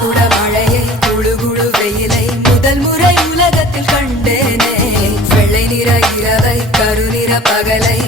சுட மழையை குழு குழு வெயிலை முதல் முறை உலகத்தில் கண்டேனே வெள்ளை நிற இரவை கருநிற பகலை